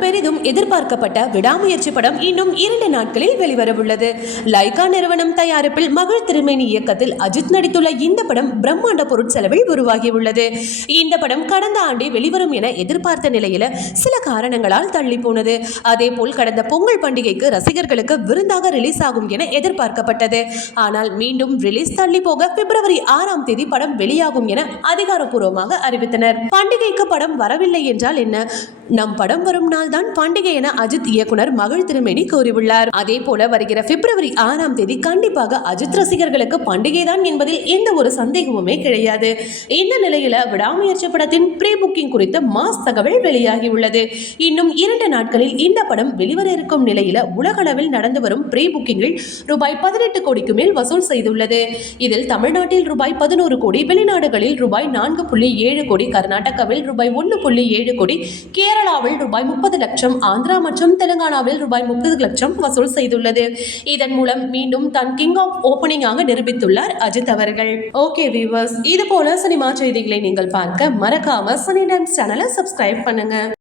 பெரிதும் எதிர்பார்க்கப்பட்ட விடாமுயற்சி படம் இன்னும் இரண்டு நாட்களில் வெளிவரவுள்ளது. லைகா நிறுவனம் தயாரிப்பில் மகள் திருமேனி இயக்கத்தில் அஜித் நடித்துள்ள இந்த படம் பிரம்மாண்ட பொருட்செலவில் உருவாகியுள்ளது. இந்த படம் கடந்த ஆண்டே வெளிவரும் என எதிர்பார்த்த நிலையில சில காரணங்களால் தள்ளி போனது அதே போல் கடந்த பொங்கல் பண்டிகைக்கு ரசிகர்களுக்கு விருந்தாக ரிலீஸ் ஆகும் என எதிர்பார்க்கப்பட்டது. ஆனால் மீண்டும் ரிலீஸ் தள்ளி போக பிப்ரவரி ஆறாம் தேதி படம் வெளியாகும் என அதிகாரப்பூர்வமாக அறிவித்தனர். பண்டிகைக்கு படம் வரவில்லை என்றால் என்ன? நம் படம் வரும் நாள் தான் பண்டிகை என அஜித் இயக்குனர் மகள் திருமேனி கூறியுள்ளார். அதே போல வருகிற பிப்ரவரி ஆறாம் தேதி கண்டிப்பாக அஜித் ரசிகர்களுக்கு பண்டிகை தான் என்பதில் எந்த ஒரு சந்தேகமுமே கிடையாது. இந்த நிலையில விடாமுயற்சி படத்தின் ப்ரீ புக்கிங் குறித்த மாஸ் தகவல் வெளியாகியுள்ளது. இன்னும் இரண்டு நாட்களில் இந்த படம் வெளிவர இருக்கும் நிலையில உலகளவில் நடந்து வரும் ப்ரீ புக்கிங்கில் ரூபாய் பதினெட்டு கோடிக்கு மேல் வசூல் செய்துள்ளது. இதில் தமிழ்நாட்டில் ரூபாய் பதினோரு கோடி வெளிநாடுகளில் ரூபாய் நான்கு புள்ளி ஏழு கோடி கர்நாடகாவில் ரூபாய் ஒன்று புள்ளி ஏழு கோடி கேரளாவில் ரூபாய் முப்பது லட்சம் ஆந்திரா மற்றும் தெலுங்கானாவில் ரூபாய் முப்பது லட்சம் வசூல் செய்துள்ளது. இதன் மூலம் மீண்டும் தன் கிங் ஆஃப் ஓப்பனிங்காக நிரூபித்துள்ளார் அஜித் அவர்கள். ஓகே வீவர்ஸ் இது போல சினிமா செய்திகளை நீங்கள் பார்க்க மறக்காம சனி டைம்ஸ் சேனலை சப்ஸ்கிரைப் பண்ணுங்க.